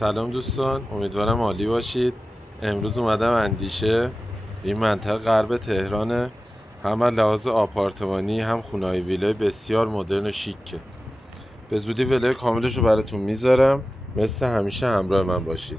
سلام دوستان، امیدوارم عالی باشید. امروز اومدم اندیشه. این منطقه غرب تهرانه. هم از لحاظ آپارتمانی هم خونه‌های ویلای بسیار مدرن و شیکه. به زودی ویلای کاملش رو براتون میذارم. مثل همیشه همراه من باشید.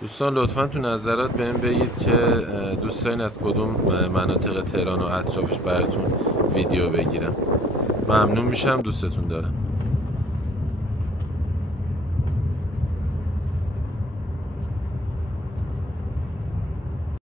دوستان لطفا تو نظرات بهم بگید که دوست دارین از کدوم مناطق تهران و اطرافش براتون ویدیو بگیرم. ممنون میشم. دوستتون دارم.